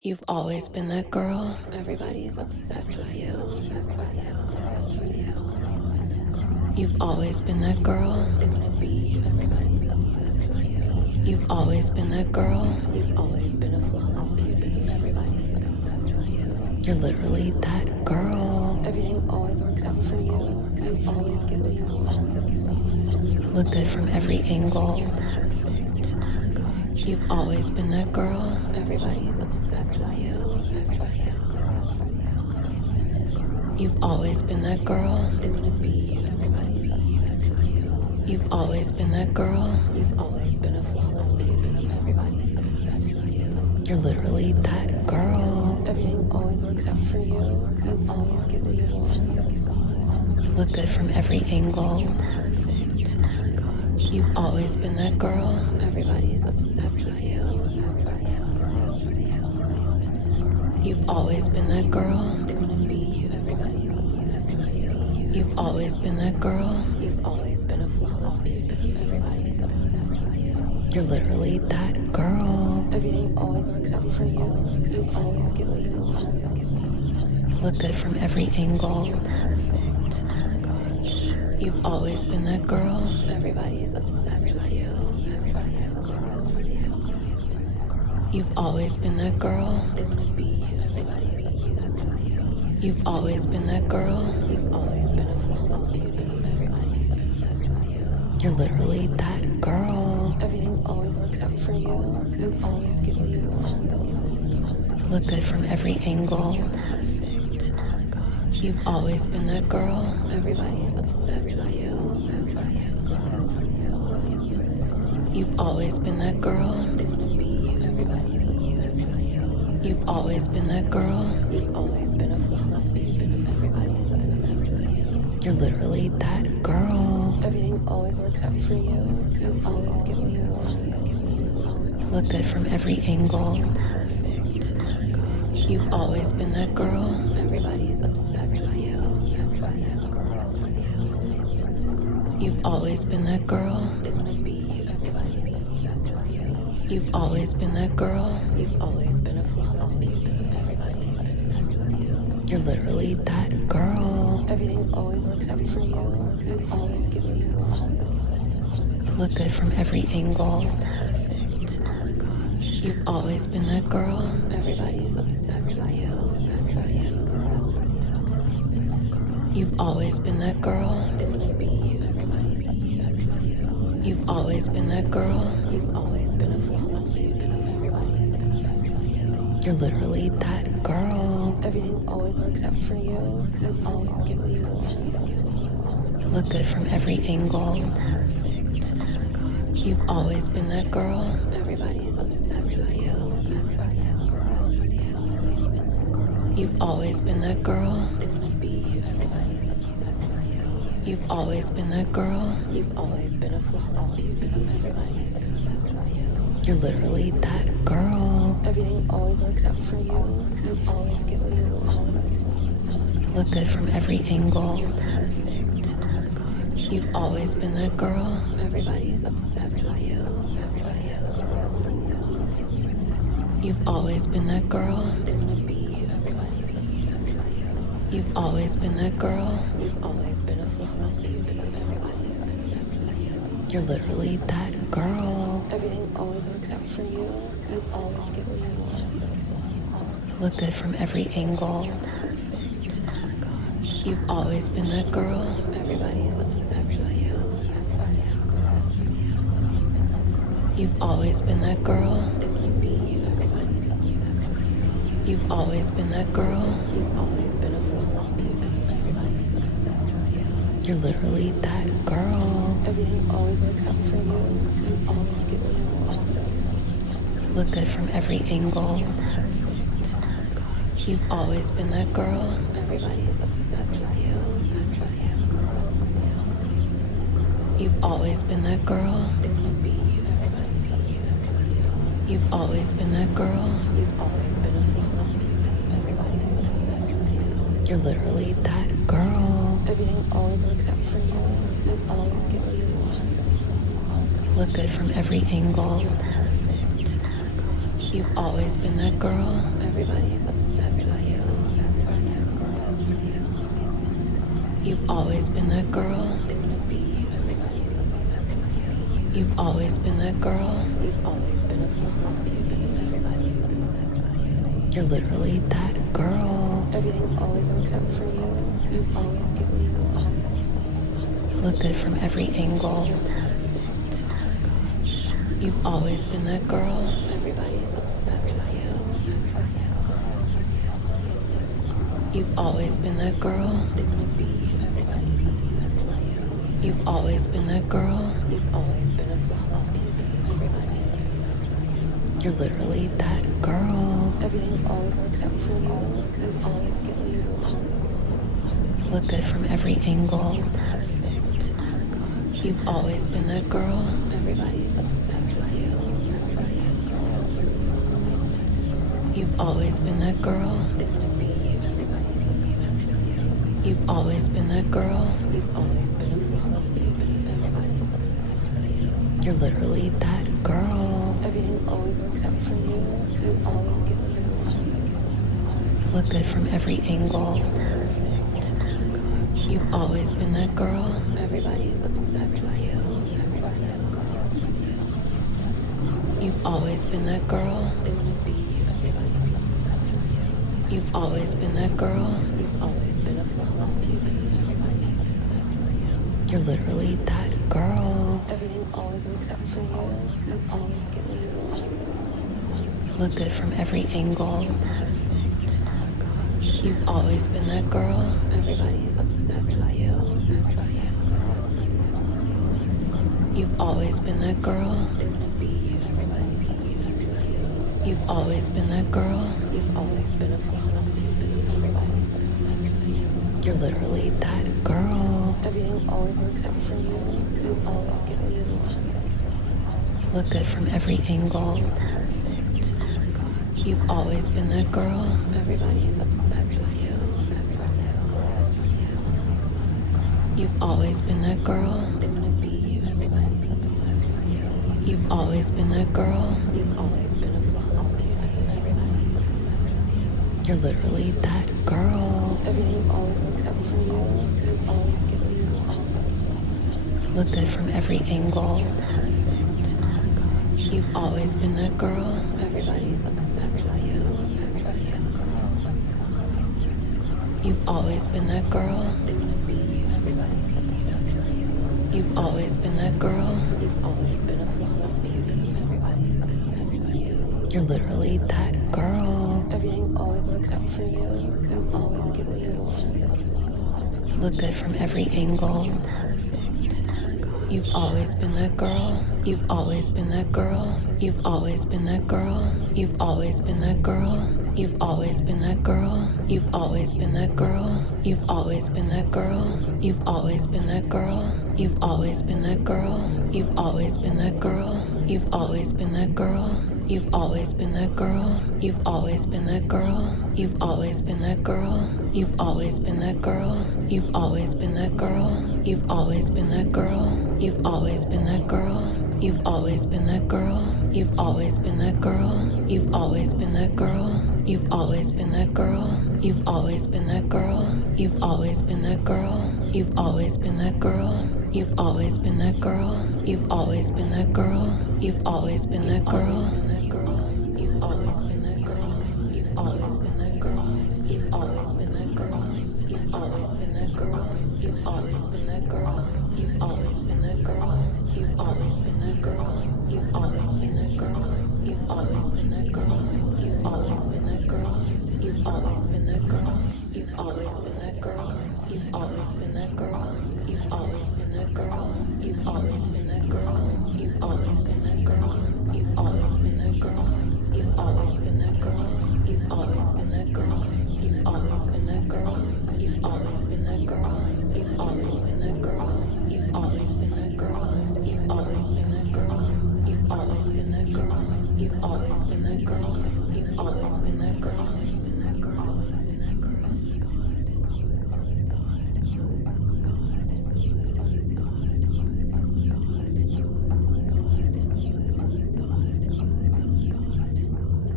You've always been that girl. Everybody's obsessed with you. You've always been that girl. They wanna be you. Everybody's obsessed with you. You've always been that girl. You've always been a flawless beauty. Everybody's obsessed with you. You're literally that girl. Everything always works out for you. You always get what you want. You look good from every angle. Perfect. You've always been that girl. Everybody's obsessed with you. You've always been that girl. They wanna be you. Everybody's obsessed with you. You've always been that girl. You've always been a flawless beauty. Everybody's obsessed with you. You're literally that girl. Everything always works out for you. You always get what you want. You look good from every angle. Perfect. You've always been that girl. Everybody's obsessed with you. You've always been that girl. They wanna be you. Everybody's obsessed with you. You've always been that girl. You've always been a flawless beauty. Everybody's obsessed with you. You're literally that girl. Everything always works out for you. You always get what you want. You look good from every angle. Perfect. You've always been that girl. Everybody's obsessed with you. You've always been that girl. They wanna be you. Everybody's obsessed with you. You've always been that girl. You've always been a flawless beauty. Everybody's obsessed with you. You're literally that girl. Everything always works out for you. You always get what you want. You look good from every angle. Perfect. You've always been that girl. Everybody's obsessed with you. You've always been that girl. They wanna be you. Everybody's obsessed with you. You've always been that girl. You've always been a flawless beauty. Everybody's obsessed with you. You're literally that girl. Everything always works out for you. You always get what you want. You look good from every angle. Perfect. You've always been that girl. Everybody's obsessed with you. You've always been that girl. They wanna be you. Everybody's obsessed with you. You've always been that girl. You've always been a flawless beauty. Everybody's obsessed with you. You're literally that girl. Everything always works out for you. You always get what you want. You look good from every angle. Perfect. You've always been that girl. Everybody's obsessed with you. You've always been that girl. They wanna be you. Everybody's obsessed with you. You've always been that girl. You've always been a flawless beauty. Everybody's obsessed with you. You're literally that girl. Everything always works out for you. You always get what you want. You look good from every angle. Perfect. You've always been that girl. Everybody's obsessed with you. You've always been that girl. They wanna be you. Everybody's obsessed with you. You've always been that girl. You've always been a flawless beauty. Everybody's obsessed with you. You're literally that girl. Everything always works out for you. You always get what you want. You look good from every angle. Perfect. You've always been that girl. Everybody's obsessed with you. You've always been that girl. They wanna be you. Everybody's obsessed with you. You've always been that girl. You've always been a flawless beauty. Everybody's obsessed with you. You're literally that girl. Everything always works out for you. You always get what you want. You look good from every angle. Perfect. You've always been that girl. Everybody's obsessed with you. You've always been that girl. They wanna be you. Everybody's obsessed with you. You've always been that girl. You've always been a flawless beauty. Everybody's obsessed with you. You're literally that girl. Everything always works out for you. You always get what you want. You look good from every angle. Perfect. You've always been that girl. Everybody's obsessed with you. You've always been that girl. They wanna be you. Everybody's obsessed with you. You've always been that girl. You've always been a flawless beauty. Everybody's obsessed with you. You're literally that girl. Everything always works out for you. You always get what you want. You look good from every angle. Perfect. You've always been that girl. Everybody's obsessed with you. You've always been that girl. They wanna be you. Everybody's obsessed with you. You've always been that girl. You've always been a flawless beauty. Everybody's obsessed with you. You're literally that girl. Everything always works out for you. You always get what you want. You look good from every angle. You're perfect. You've always been that girl. Everybody's obsessed with you. You've always been that girl. They wanna be you. Everybody's obsessed with you. You've always been that girl. You've always been a flawless beauty. Everybody's obsessed with you. You're literally that girl. Everything always works out for you. You always get what you want. You look good from every angle. You're perfect. You've always been that girl. Everybody's obsessed with you. You've always been that girl. They wanna be you. Everybody's obsessed with you. You've always been that girl. You've always been a flawless beauty. Everybody's obsessed with you. You're literally that girl. Everything always works out for you. You always get what you want. You look good from every angle. You're perfect. You've always been that girl. Everybody's obsessed with you. You've always been that girl. They wanna be you. Everybody's obsessed with you. You've always been that girl. You've always been a flawless beauty. Everybody's obsessed with you. You're literally that girl. Everything always works out for you. You always get what you want. You look good from every angle. You're perfect. You've always been that girl. Everybody's obsessed with you. You've always been that girl. They wanna be you. Everybody's obsessed with you. You've always been that girl. You've always been a flawless beauty. Everybody's obsessed with you. You're literally that girl. Everything always works out for you. You always get what you want. You look good from every angle. You're perfect. You've always been that girl. Everybody's obsessed with you. You've always been that girl. They wanna be you. Everybody's obsessed with you. You've always been that girl. You've always been a flawless beauty. Everybody's obsessed with you. You're literally that girl. Everything always works out for you. You always get what you want. You look good from every angle. You're perfect. You've always been that girl. Everybody's obsessed with you. You've always been that girl. They wanna be you. Everybody's obsessed with you. You've always been that girl. You've always been a flawless beauty. Everybody's obsessed with you. You're literally that girl. Everything always works out for you. You always get what you want. You look good from every angle. You're perfect. You've always been that girl. You've always been that girl. You've always been that girl. You've always been that girl. You've always been that girl. You've always been that girl. You've always been that girl. You've always been that girl. You've always been that girl. You've always been that girl. You've always been that girl. You've always been that girl. You've always been that girl. You've always been that girl. You've always been that girl. You've always been that girl. You've always been that girl. You've always been that girl. You've always been that girl. You've always been that girl. You've always been that girl. You've always been that girl. You've always been that girl. You've always been that girl. You've always been that girl. You've always been that girl. You've always been that girl. You've always been that girl. You've always been that girl. You've always been that girl. You've always been that girl. You've always been that girl. You've always been that girl. You've always been that girl. You've always been that girl. You've always been that girl. You've always been that girl. You've always been that girl. You've always been that girl. You've always been that girl. You've always been that girl. You've always been that girl. You've always been that girl. You've always been that girl. You've always been that girl. You've always been that girl. You've always been that girl. You've always been that girl. You've always been that girl. You've always been that girl. You've always been that girl. You've always been that girl. You've always been that girl. You've always been that girl. You've always been that girl.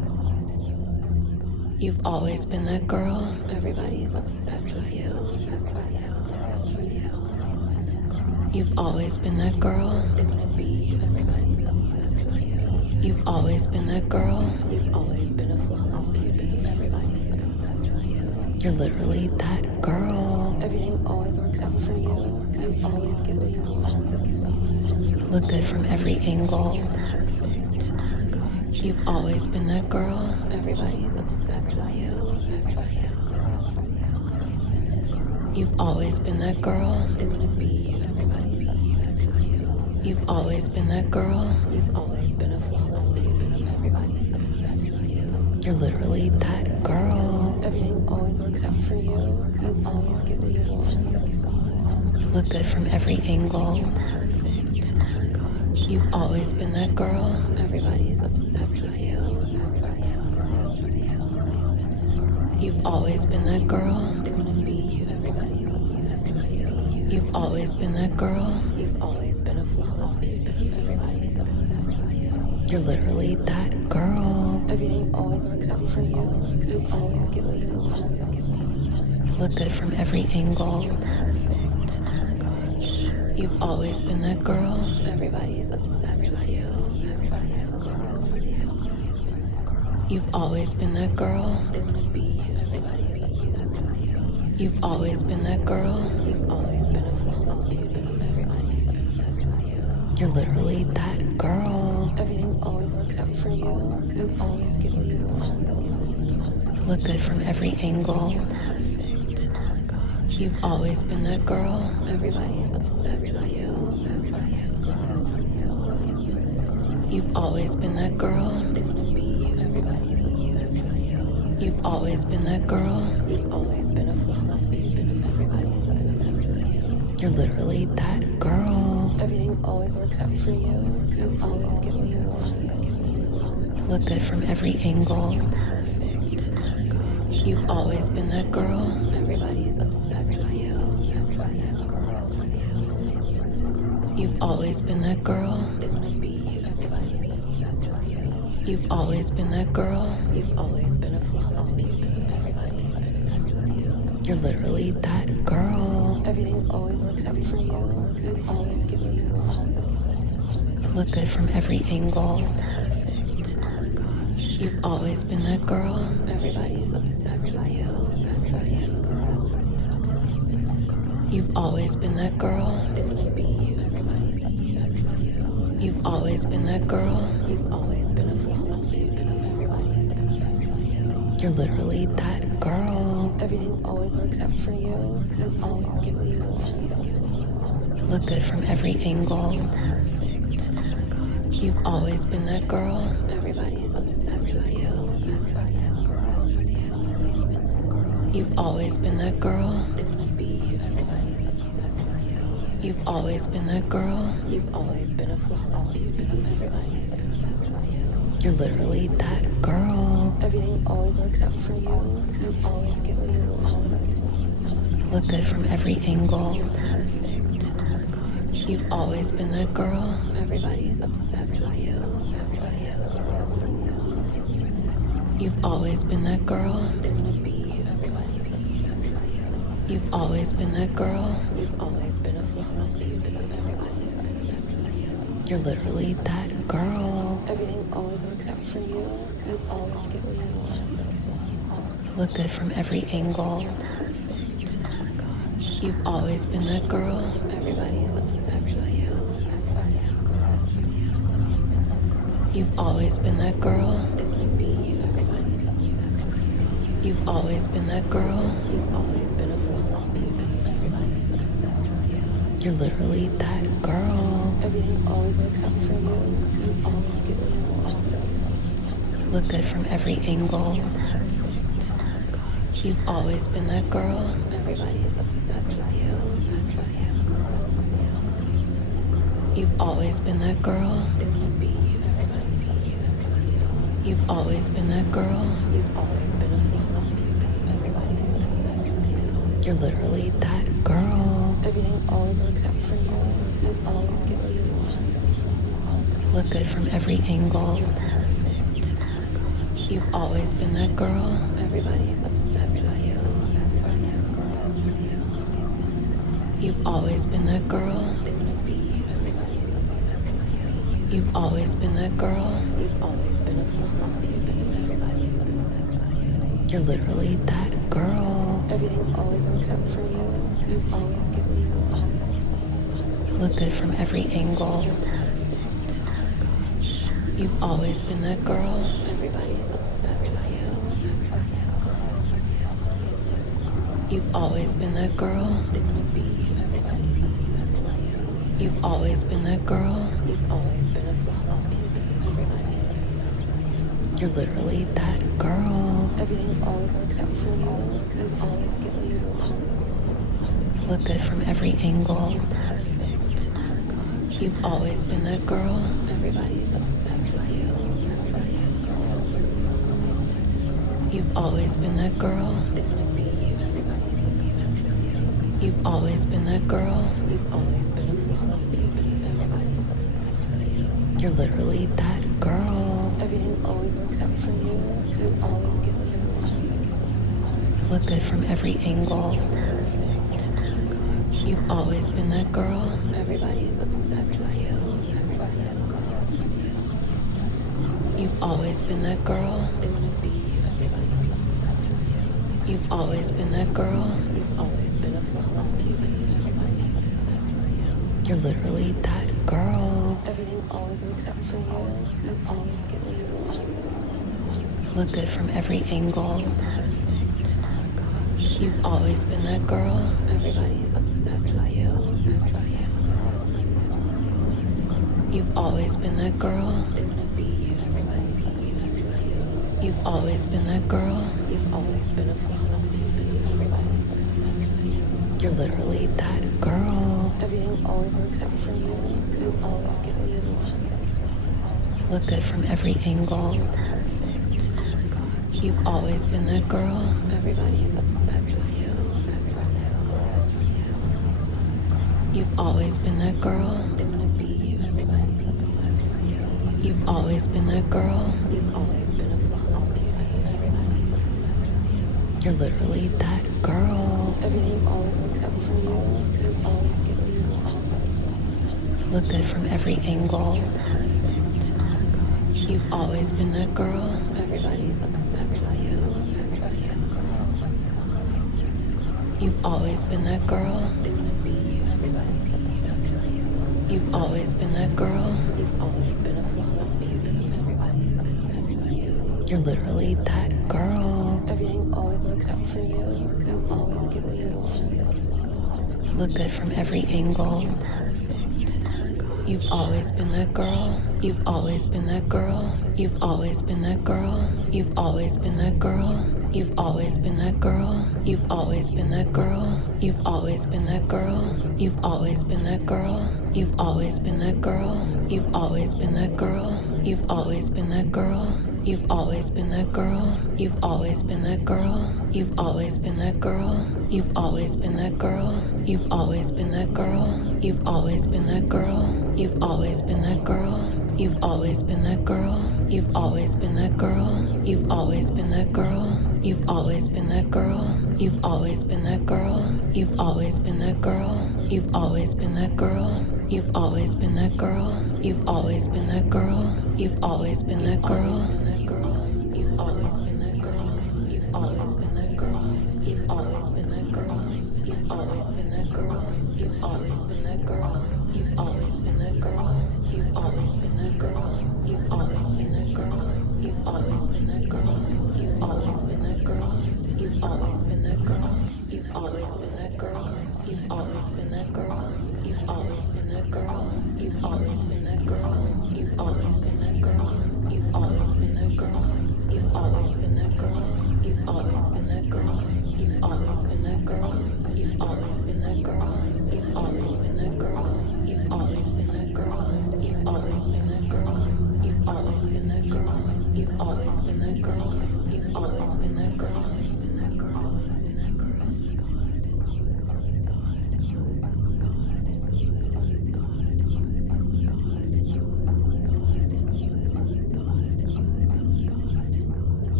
You've always been that girl. Everybody's obsessed with you. You've always been that girl. They wanna be you. Everybody's obsessed with you. You've always been that girl. You've always been a flawless beauty. Everybody's obsessed with you. You're literally that girl. Everything always works out for you. You always get what you want. You look good from every angle. Perfect. You've always been that girl. Everybody's obsessed with you. You've always been that girl. They wanna be you. Everybody's obsessed with you. You've always been that girl. You've always been a flawless beauty. Everybody's obsessed with you. You're literally that girl. Everything always works out for you. You always get what you want. You look good from every angle. Perfect. You've always been that girl. Everybody's obsessed with you. You've always been that girl. They wanna be you. Everybody's obsessed with you. You've always been that girl. You've always been a flawless beauty. Everybody's obsessed with you. You're literally that girl. Everything always works out for you. You always get what you want. You look good from every angle. Perfect. You've always been that girl. Everybody's obsessed with you. You've always been that girl. They wanna be you. Everybody's obsessed with you. You've always been that girl. You've always been a flawless beauty. Everybody's obsessed with you. You're literally that girl. Everything always works out for you. You always get what you want. You look good from every angle. Perfect. You've always been that girl. Everybody's obsessed with you. You've always been that girl. They wanna be you. Everybody's obsessed with you. You've always been that girl. You've always been a flawless beauty. Everybody's obsessed with you. You're literally that girl. Everything always works out for you. You always get what you want. You look good from every angle. Perfect. You've always been that girl. Everybody's obsessed with you. You've always been that girl. They wanna be you. Everybody's obsessed with you. You've always been that girl. You've always been a flawless beauty. Everybody's obsessed with you. You're literally that girl. Everything always works out for you. You always get what you want. You look good from every angle. Perfect. You've always been that girl. Everybody's obsessed with you. You've always been that girl. They wanna be you. Everybody's obsessed with you. You've always been that girl. You've always been a flawless beauty. Everybody's obsessed with you. You're literally that girl. Everything always works out for you. You always get what you want. You look good from every angle. Perfect. You've always been that girl. Everybody's obsessed with you. You've always been that girl. They wanna be you. Everybody's obsessed with you. You've always been that girl. You've always been a flawless beauty. Everybody's obsessed with you. You're literally that girl. Everything always works out for you. You always get what you want. You look good from every angle. Perfect. You've always been that girl. Everybody's obsessed with you. You've always been that girl. They wanna be you. Everybody's obsessed with you. You've always been that girl. You've always been a flawless beauty. Everybody's obsessed with you. You're literally that girl. Everything always works out for you. You always get what you want. You look good from every angle. Perfect. You've always been that girl. Everybody's obsessed with you. You've always been that girl. They wanna be you. Everybody's obsessed with you. You've always been that girl. You've always been a flawless beauty. Everybody's obsessed with you. You're literally that girl. Everything always works out for you. You always get what you want. You look good from every angle. Perfect. You've always been that girl. Everybody's obsessed with you. You've always been that girl. They wanna be you. Everybody's obsessed with you. You've always been that girl. You've always been a flawless beauty. Everybody's obsessed with you. You're literally that girl. Everything always works out for you. You always get what you want. You look good from every angle. Perfect. You've always been that girl. Everybody's obsessed with you. You've always been that girl. They wanna be you. Everybody's obsessed with you. You've always been that girl. You've always been a flawless beauty. Everybody's obsessed with you. You're literally that girl. Everything always works out for you. You always get what you want. You look good from every angle. You're perfect. You've always been that girl. Everybody's obsessed with you. You've always been that girl. They wanna be you. Everybody's obsessed with you. You've always been that girl. You've always been a flawless beauty. Everybody's obsessed with you. You're literally that girl. Everything always works out for you. You always get what you want. Look good from every angle. You're perfect. You've always been that girl. Everybody's obsessed with you. You've always been that girl. They wanna be you. Everybody's obsessed with you. You've always been that girl. You've always been a flawless beauty. Everybody's obsessed with you. You're literally that girl. Everything always works out for you. You always get what you want. Look good from every angle. You're perfect. You've always been that girl. Everybody's obsessed with you. You've always been that girl. They wanna be you. Everybody's obsessed with you. You've always been that girl. You've always been a flawless beauty. Everybody's obsessed with you. You're literally that girl. Everything always works out for you. You always get what you want. Look good from every angle. You're perfect. You've always been that girl. Everybody's obsessed with you. You've always been that girl. They wanna be you. Everybody's obsessed with you. You've always been that girl. You've always been a flawless beauty. Everybody's obsessed with you. You're literally that girl. Everything always works out for you. You always get what you want. Look good from every angle. You're perfect. You've always been that girl. Everybody's obsessed with you. You've always been that girl. They wanna be you. Everybody's obsessed with you. You've always been that girl. You've always been a flawless beauty. Everybody's obsessed with you. You're literally that girl. Everything always works out for you. You always get what you want. Look good from every angle. You're perfect. You've always been that girl. Everybody's obsessed with you. You've always been that girl. They wanna be you. Everybody's obsessed with you. You've always been that girl. You've always been a flawless beauty. Everybody's obsessed with you. You're literally that girl. Everything always works out for you. You always get what you want. Look good from every angle. You're perfect. You've always been that girl. You've always been that girl. You've always been that girl. You've always been that girl. You've always been that girl. You've always been that girl. You've always been that girl. You've always been that girl. You've always been that girl. You've always been that girl. You've always been that girl. You've always been that girl. You've always been that girl. You've always been that girl. You've always been that girl. You've always been that girl. You've always been that girl. You've always been that girl. You've always been that girl. You've always been that girl. You've always been that girl. You've always been that girl. You've always been that girl. You've always been that girl. You've always been that girl. You've always been that girl. You've always been that girl. You've always been that girl. You've always been that girl. You've always been that girl. You've always been that girl. You've always been that girl. You've always been that girl. You've always been that girl. You've always been that girl. You've always been that girl. You've always been that girl. You've always been that girl. You've always been that girl. You've always been that girl. You've always been that girl. You've always been that girl. You've always been that girl. You've always been that girl. You've always been that girl. You've always been that girl. You've always been that girl. You've always been that girl. You've always been that girl. You've always been that girl. You've always been that girl. You've always been that girl. You've always been that girl. You've always been that girl. You've always been that girl.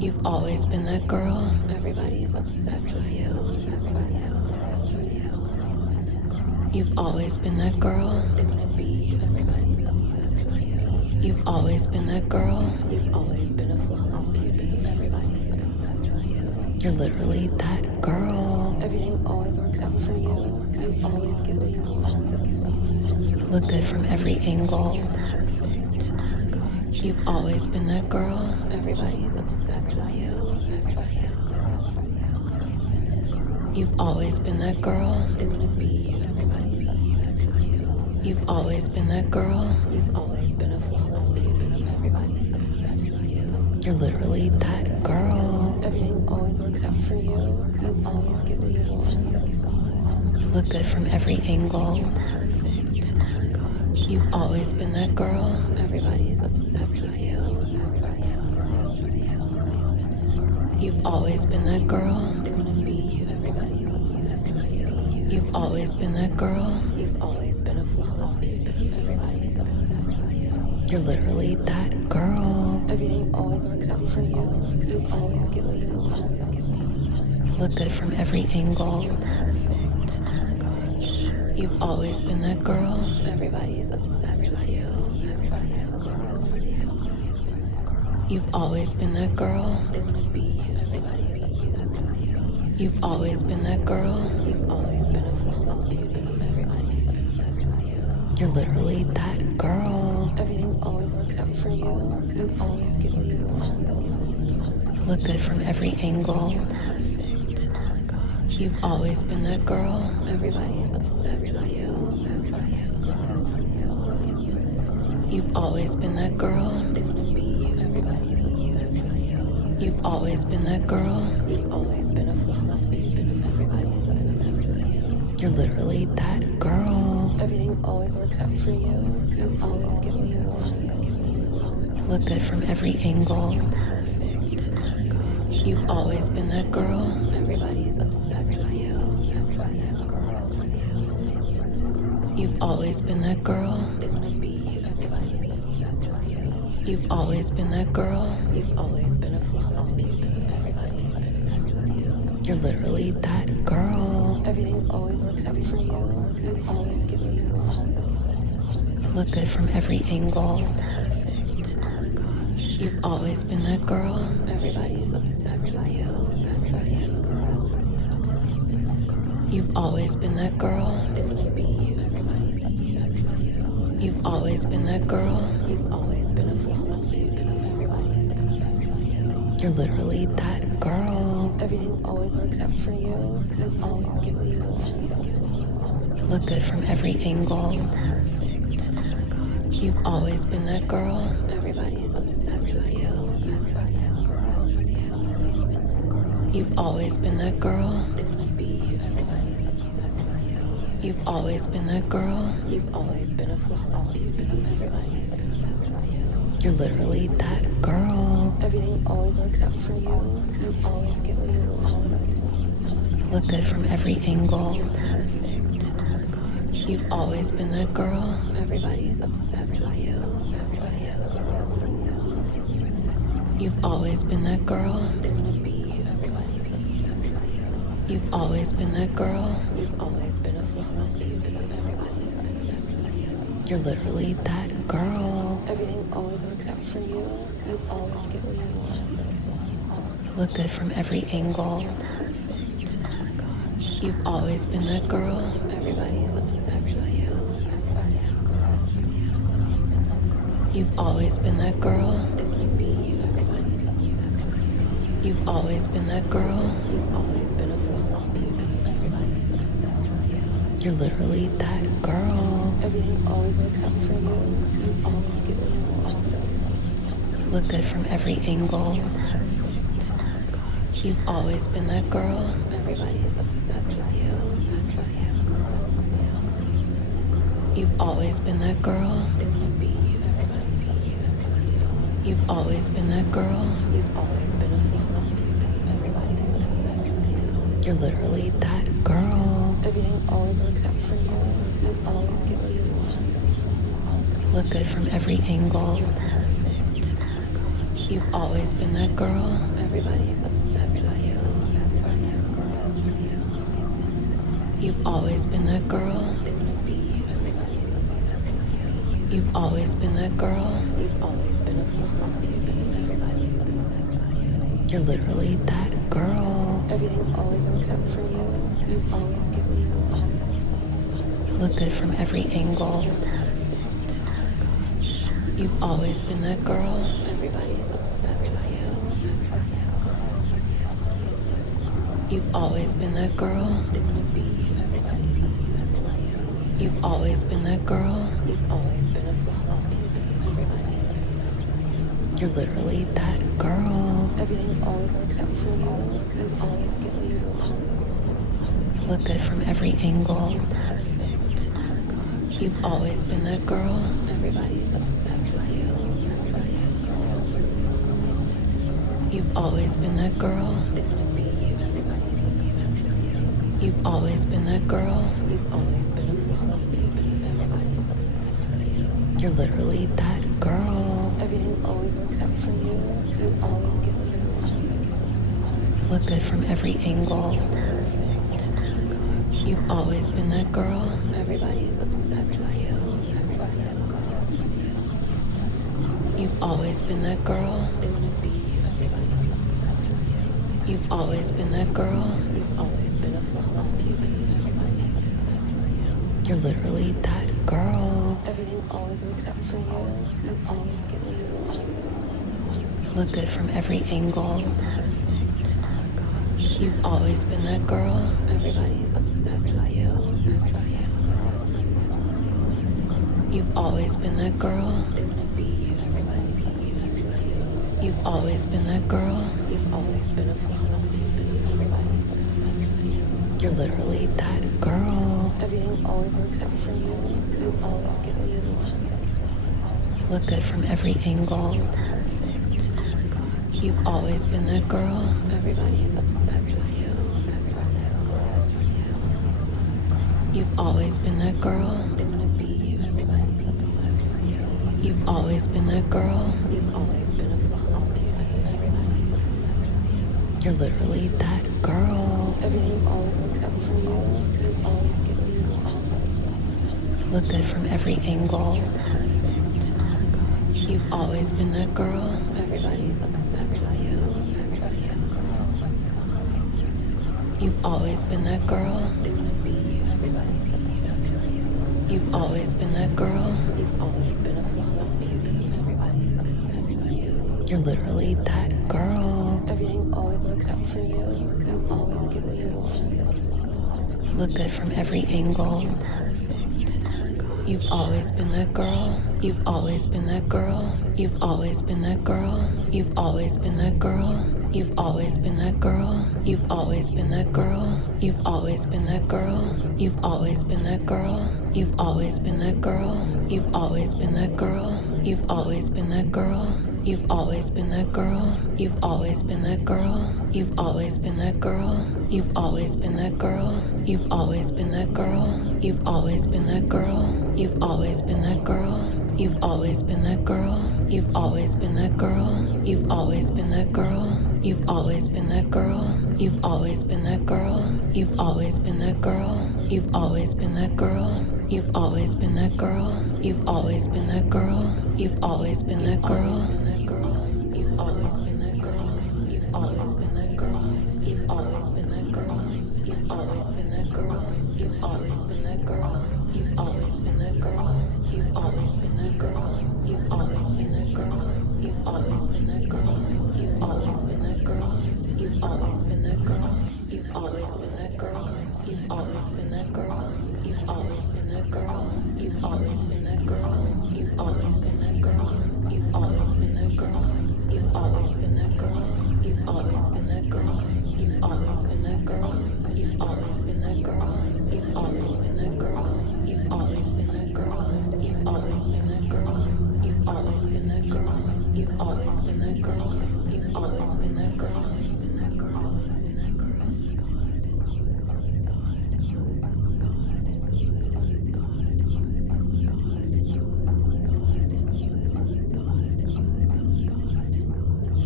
You've always been that girl. Everybody's obsessed with you. You've always been that girl. They wanna be you. Everybody's obsessed with you. You've always been that girl. You've always been a flawless beauty. Everybody's obsessed with you. You're literally that girl. Everything always works out for you. You always get what you want. You look good from every angle. Perfect. You've always been that girl. Everybody's obsessed with you. You've always been that girl. They wanna be you. Everybody's obsessed with you. You've always been that girl. You've always been a flawless beauty. Everybody's obsessed with you. You're literally that girl. Everything always works out for you. You always get what you want. You look good from every angle. Perfect. You've always been that girl. Everybody's obsessed with you. You've always been that girl. They wanna be you. Everybody's obsessed with you. You've always been that girl. You've always been a flawless beauty. Everybody's obsessed with you. You're literally that girl. Everything always works out for you. You always get what you want. You look good from every angle. Perfect. You've always been that girl. Everybody's obsessed with you. You've always been that girl. They wanna be you. Everybody's obsessed with you. You've always been that girl. You've always been a flawless beauty. Everybody's obsessed with you. You're literally that girl. Everything always works out for you. You always get what you want. You look good from every angle. Perfect. You've always been that girl. Everybody's obsessed with you. You've always been that girl. They wanna be you. Everybody's obsessed with you. You've always been that girl. You've always been a flawless beauty. Everybody's obsessed with you. You're literally that girl. Everything always works out for you. You always get what you want. You look good from every angle. Perfect. You've always been that girl. Everybody's obsessed with you. You've always been that girl. They wanna be you. Everybody's obsessed with you. You've always been that girl. You've always been a flawless beauty. Everybody's obsessed with you. You're literally that girl. Everything always works out for you. You always get what you want. You look good from every angle. Perfect. You've always been that girl. Everybody's obsessed with you. You've always been that girl. They wanna be you. Everybody's obsessed with you. You've always been that girl. You've always been a flawless beauty. Everybody's obsessed with you. You're literally that girl. Everything always works out for you. You always get what you want. You look good from every angle. Perfect. You've always been that girl. Everybody's obsessed with you. You've always been that girl. They wanna be you. Everybody's obsessed with you. You've always been that girl. You've always been a flawless beauty. Everybody's obsessed with you. You're literally that girl. Everything always works out for you. You always get what you want. You look good from every angle. Perfect. You've always been that girl. Everybody's obsessed with you. You've always been that girl. They wanna be you. Everybody's obsessed with you. You've always been that girl. You've always been a flawless beauty. Everybody's obsessed with you. You're literally that girl. Everything always works out for you. You always get what you want. You look good from every angle. Perfect. You've always been that girl. Everybody's obsessed with you. You've always been that girl. They wanna be you. Everybody's obsessed with you. You've always been that girl. You've always been a flawless beauty. Everybody's obsessed with you. You're literally that girl. Everything always works out for you. You always get what you want. You look good from every angle. Perfect. You've always been that girl. Everybody's obsessed with you. You've always been that girl. They wanna be you. Everybody's obsessed with you. You've always been that girl. You've always been a flawless beauty. Everybody's obsessed with you. You're literally that girl. Everything always works out for you. You always get what you want. You look good from every angle. Perfect. You've always been that girl. Everybody's obsessed with you. You've always been that girl. They wanna be you. Everybody's obsessed with you. You've always been that girl. You've always been a flawless beauty. Everybody's obsessed with you. You're literally that girl. Everything always works out for you. You always get what you want. You look good from every angle. You're perfect. You've always been that girl. Everybody's obsessed with you. You've always been that girl. They wanna be you. Everybody's obsessed with you. You've always been that girl. You've always been a flawless beauty. Everybody's obsessed with you. You're literally that girl. Everything always works out for you. You always get what you want. Look good from every angle. You're perfect. You've always been that girl. Everybody's obsessed with you. You've always been that girl. They wanna be you. Everybody's obsessed with you. You've always been that girl. You've always been a flawless beauty. Everybody's obsessed with you. You're literally that girl. Everything always works out for you. You always get what you want. Look good from every angle. You're perfect. You've always been that girl. Everybody's obsessed with you. You've always been that girl. They wanna be you. Everybody's obsessed with you. You've always been that girl. You've always been a flawless beauty. Everybody's obsessed with you. You're literally that girl. Everything always works out for you. You always get what you want. Look good from every angle. You're perfect. You've always been that girl. Everybody's obsessed with you. You've always been that girl. They wanna be you. Everybody's obsessed with you. You've always been that girl. You've always been a flawless beauty. Everybody's obsessed with you. You're literally that girl. Everything always works out for you. You always get what you want. Look good from every angle. You're perfect. You've always been that girl. Everybody's obsessed with you. You've always been that girl. They wanna be you. Everybody's obsessed with you. You've always been that girl. You've always been a flawless beauty. Everybody's obsessed with you. You're literally that girl. Everything always works out for you. You always get what you want. Look good from every angle. You're perfect. You've always been that girl. Everybody's obsessed with you. You've always been that girl. They wanna be you. Everybody's obsessed with you. You've always been that girl. You've always been a flawless beauty. Everybody's obsessed with you. You're literally that girl. Everything always works out for you. You always get what you want. Look good from every angle. You're perfect. You've always been that girl. You've always been that girl. You've always been that girl. You've always been that girl. You've always been that girl. You've always been that girl. You've always been that girl. You've always been that girl. You've always been that girl. You've always been that girl. You've always been that girl. You've always been that girl. You've always been that girl. You've always been that girl. You've always been that girl. You've always been that girl. You've always been that girl. You've always been that girl. You've always been that girl. You've always been that girl. You've always been that girl. You've always been that girl. You've always been that girl. You've always been that girl. You've always been that girl. You've always been that girl. You've always been that girl. You've always been that girl. You've always been that girl. You've always been that girl. You've always been that girl. You've always been that girl. You've always been that girl. You've always been that girl. You've always been that girl. You've always been that girl. You've always been that girl. You've always been that girl. You've always been that girl. You've always been that girl. You've always been that girl. You've always been that girl. You've always been that girl. You've always been that girl. You've always been that girl. You've always been that girl. You've always been that girl. You've always been that girl. You've always been that girl. You've always been that girl. You've always been that girl. You've always been that girl. You've always been that girl. You've always been that girl. You've always been that girl.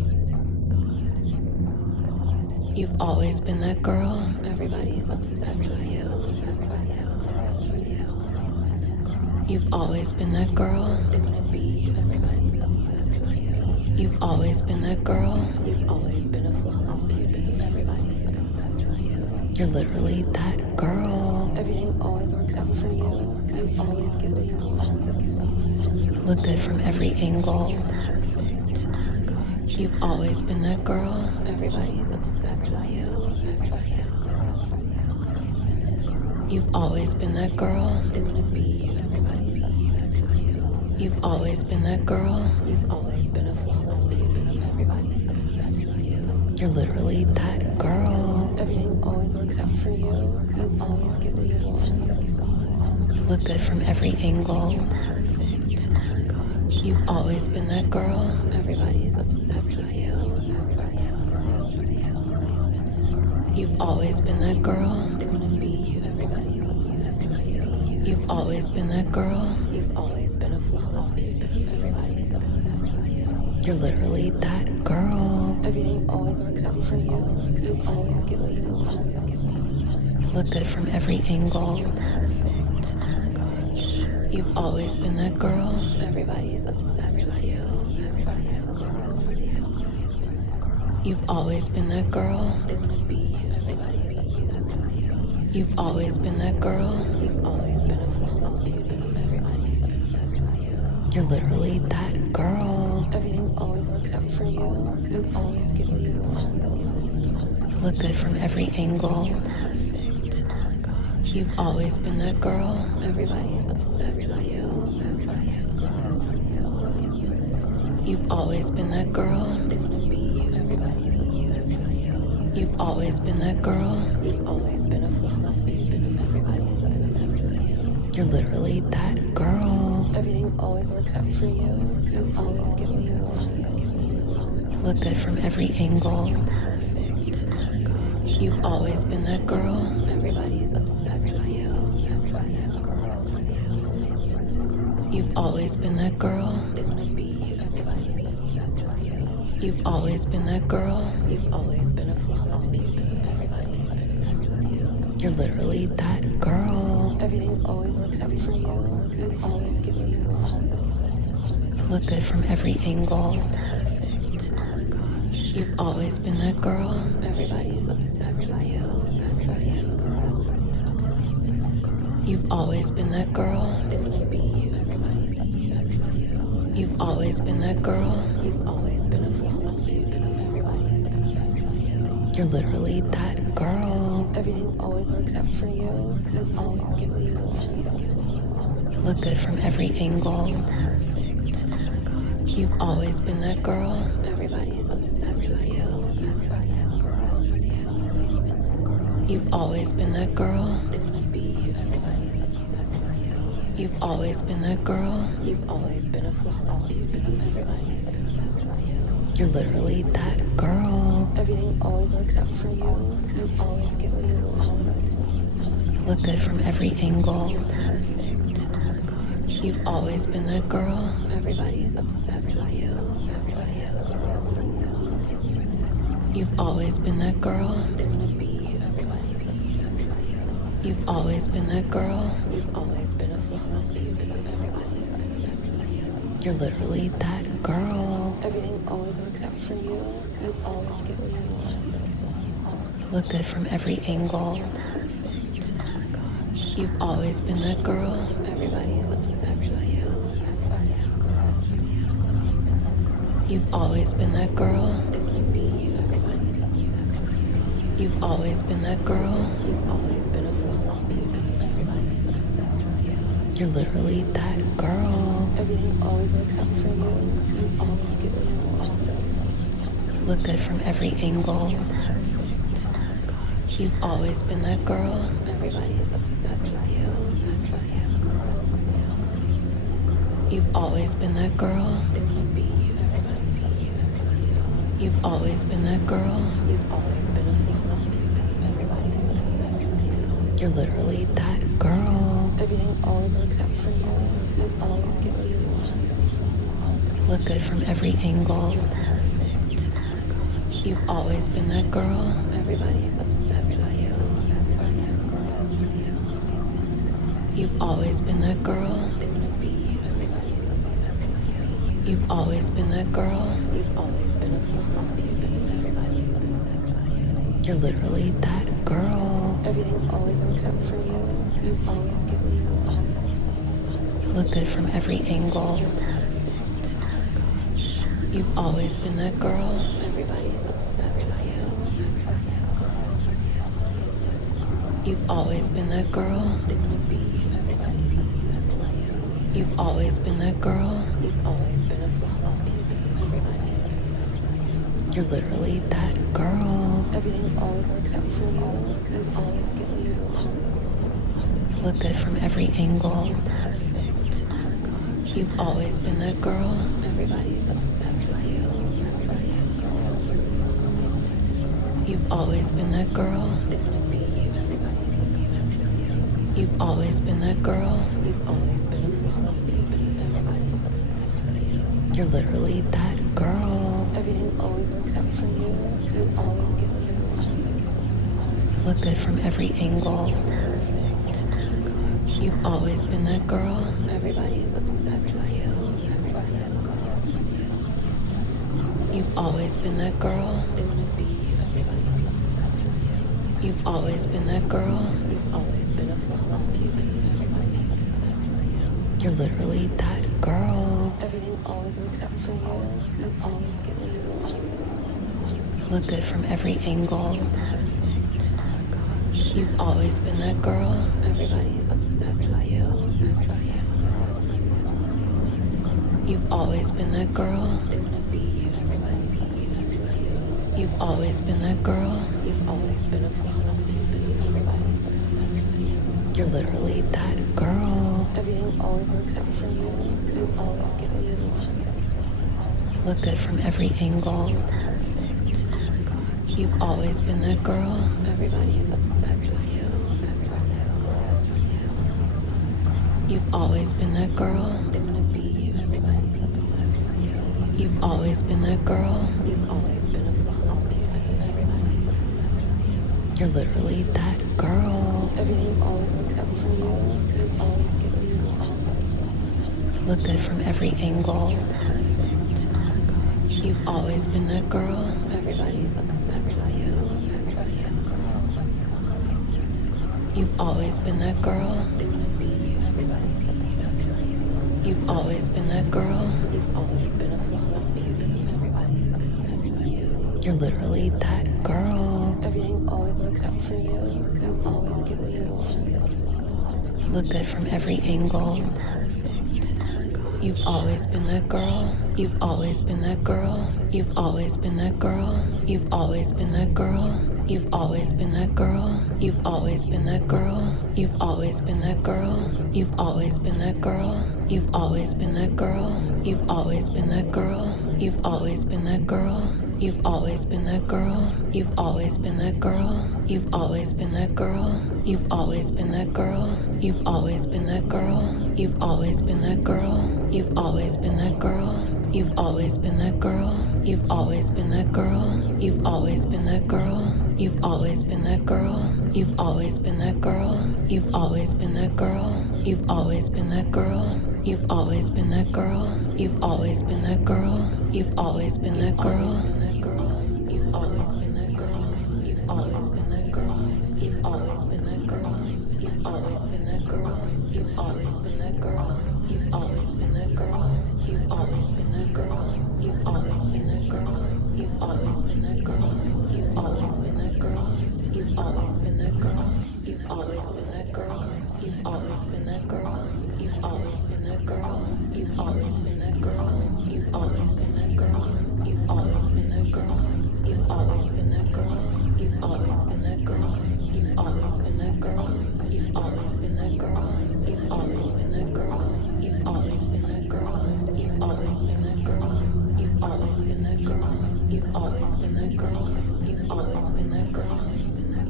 You've always been that girl. Everybody's obsessed with you. You've always been that girl. They wanna be you. Everybody's obsessed with you. You've always been that girl. You've always been a flawless beauty. Everybody's obsessed with you. You're literally that girl. Everything always works out for you. You always get what you want. So flawless. You look good from every angle. Perfect. You've always been that girl. Everybody's obsessed with you. You've always been that girl. They wanna be you. Everybody's obsessed with you. You've always been that girl. You've always been a flawless beauty. Everybody's obsessed with you. You're literally that girl. Everything always works out for you. You always get what you want. So flawless. You look good from every angle. Perfect. You've always been that girl. Everybody's obsessed with you. You've always been that girl. They wanna be you. Everybody's obsessed with you. You've always been that girl. You've always been a flawless beauty. Everybody's obsessed with you. You're literally that girl. Everything always works out for you. You always get what you want. So you look good from every angle. Perfect. You've always been that girl. Everybody's obsessed with you. You've always been that girl. They wanna be you. Everybody's obsessed with you. You've always been that girl. You've always been a flawless beauty. Everybody's obsessed with you. You're literally that girl. Everything always works out for you. You always get what you want. So you look good from every angle. Perfect. You've always been that girl. Everybody's obsessed with you. You've always been that girl. They wanna be you. Everybody's obsessed with you. You've always been that girl. You've always been a flawless beauty. Everybody's obsessed with you. You're literally that girl. Everything always works out for you. You always get what you want. So you look good from every angle. Perfect. You've always been that girl. Everybody's obsessed with you. You've always been that girl. They wanna be you. Everybody's obsessed with you. You've always been that girl. You've always been a flawless beauty. Everybody's obsessed with you. You're literally that girl. Everything always works out for you. You always get what you want. So you look good from every angle. Perfect. You've always been that girl. Everybody's obsessed with you. You've always been that girl. They wanna be you. Everybody's obsessed with you. You've always been that girl. You've always been a flawless beauty. Everybody's obsessed with you. You're literally that girl. Everything always works out for you. You always get what you want. So you look good from every angle. Perfect. You've always been that girl. Everybody's obsessed with you. You've always been that girl. They wanna be you. Everybody's obsessed with you. You've always been that girl. You've always been a flawless beauty. Everybody's obsessed with you. You're literally that girl. Everything always works out for you. You always get what you want. You look good from every angle. Perfect. You've always been that girl. Everybody's obsessed with you. You've always been that girl. They wanna be you. Everybody's obsessed with you. You've always been that girl. You've always been a flawless beauty. Everybody's obsessed with you. You're literally that girl. Everything always works out for you. You always get what you want. You look good from every angle. Perfect. You've always been that girl. Everybody's obsessed with you. You've always been that girl. They wanna be you. Everybody's obsessed with you. You've always been that girl. You've always been a flawless beauty. Everybody's obsessed with you. You're literally that girl. Everything always works out for you. You always get what you want. You look good from every angle. Perfect. You've always been that girl. Everybody's obsessed with you. You've always been that girl. They wanna be you. Everybody's obsessed with you. You've always been that girl. You've always been a flawless beauty. Everybody's obsessed with you. You're literally that girl. Everything always works out for you. You always get what you want. You look good from every angle. Perfect. You've always been that girl. Everybody's obsessed with you. You've always been that girl. They wanna be you. Everybody's obsessed with you. You've always been that girl. You've always been a flawless beauty. Everybody's obsessed with you. You're literally that girl. Everything always works out for you. You always get what you want. You look good from every angle. You're perfect. You've always been that girl. Everybody's obsessed with you. You've always been that girl. They wanna be you. Everybody's obsessed with you. You've always been that girl. You've always been a flawless beauty. Everybody's obsessed with you. You're literally that girl. Everything always works out for you. You always get what you want. Look good from every angle. You're perfect. You've always been that girl. Everybody's obsessed with you. You've always been that girl. They wanna be you. Everybody's obsessed with you. You've always been that girl. You've always been a flawless beauty. Everybody's obsessed with you. You're literally that girl. Everything always works out for you. You always get what you want. Look good from every angle. You're perfect. You've always been that girl. Everybody's obsessed with you. You've always been that girl. They wanna be you. Everybody's obsessed with you. You've always been that girl. You've always been a flawless beauty. Everybody's obsessed with you. You're literally that girl. Everything always works out for you. You always get what you want. Look good from every angle. You're perfect. You've always been that girl. Everybody's obsessed with you. You've always been that girl. They wanna be you. Everybody's obsessed with you. You've always been that girl. You've always been a flawless beauty. Everybody's obsessed with you. You're literally that girl. Everything always works out for you. You always get what you want. Look good from every angle. You're perfect. You've always been that girl. Everybody's obsessed with you. You've always been that girl. They wanna be you. Everybody's obsessed with you. You've always been that girl. You've always been a flawless beauty. Everybody's obsessed with you. You're literally that girl. Everything always works out for you. You always get what you want. Look good from every angle. You're perfect. You've always been that girl. Everybody's obsessed with you. You've always been that girl. They wanna be you. Everybody's obsessed with you. You've always been that girl. You've always been a flawless beauty. Everybody's obsessed with you. You're literally that girl. Everything always works out for you. You always get what you want. Look good from every angle. You're perfect. You've always been that girl. You've always been that girl. You've always been that girl. You've always been that girl. You've always been that girl. You've always been that girl. You've always been that girl. You've always been that girl. You've always been that girl. You've always been that girl. You've always been that girl. You've always been that girl. You've always been that girl. You've always been that girl. You've always been that girl. You've always been that girl. You've always been that girl. You've always been that girl. You've always been that girl. You've always been that girl. You've always been that girl. You've always been that girl. You've always been that girl. You've always been that girl. You've always been that girl. You've always been that girl. You've always been that girl. You've always been that girl. You've always been that girl. You've always been that girl. You've always been that girl. You've always been that girl. You've always been that girl. You've always been that girl. You've always been that girl. You've always been that girl. You've always been that girl. You've always been that girl. You've always been that girl. You've always been that girl. You've always been that girl. You've always been that girl. You've always been that girl. You've always been that girl. You've always been that girl. You've always been that girl. You've always been that girl. You've always been that girl. You've always been that girl. You've always been that girl. You've always been that girl. You've always been that girl. You've always been that girl. You've always been that girl. You've always been that girl.